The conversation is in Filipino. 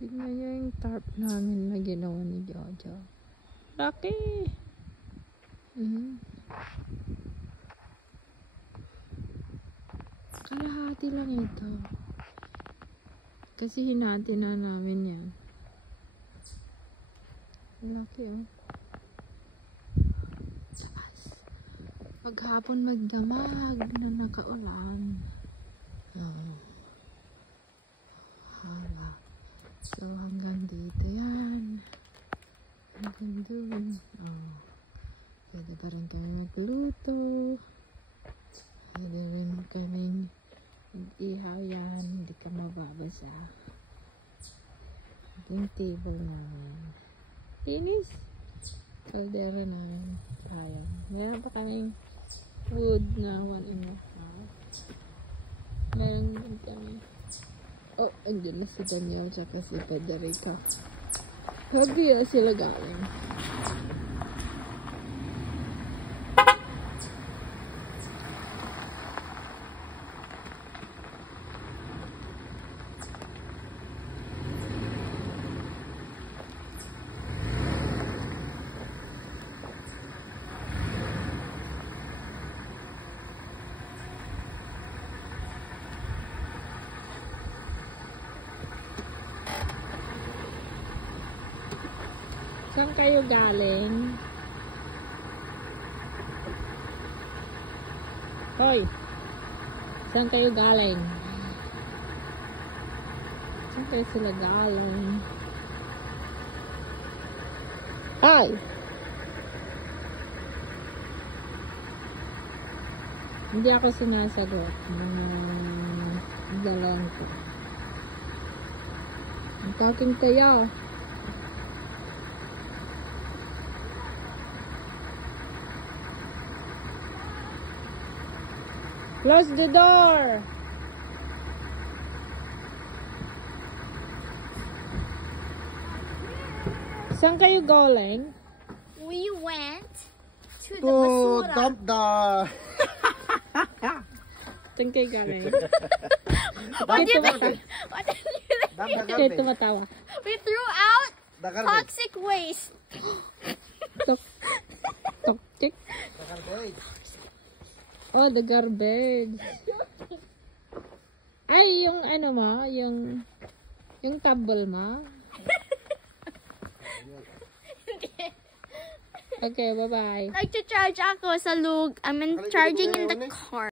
Tignan niyo yung tarp namin na ginawa ni Jojo. Laki! Kalahati lang ito. Kasi hinati na namin yan. Laki oh. Maghapon magdamag na nakaulan. Hala. So hanggang dito yan. Hanggang doon. Pwede pa rin kami magluto. Pwede rin kami mag-ihaw yan. Hindi ka mababasa. Yung table namin. Linis. Kaldera namin. Sayang. Meron pa kaming wood na 1.5. Meron din kami. Oh, andyan na si Daniel tsaka si Federica. Habi sila galing. Saan kayo galing? Hoy! Saan kayo galing? Saan kayo sila galing? Hi! Hindi ako sinasagot ng dalang ko. Ang talking kayo. Close the door! Saan kayo galing? We went to the basura. Dump the... Saan kayo galing? What did you Kayo tumatawa. We threw out toxic waste. Toxic? Oh, the garbage. Ay, yung ano mo, yung table mo. Okay, bye-bye. Nag-charge ako sa lug. I mean, charging in the car.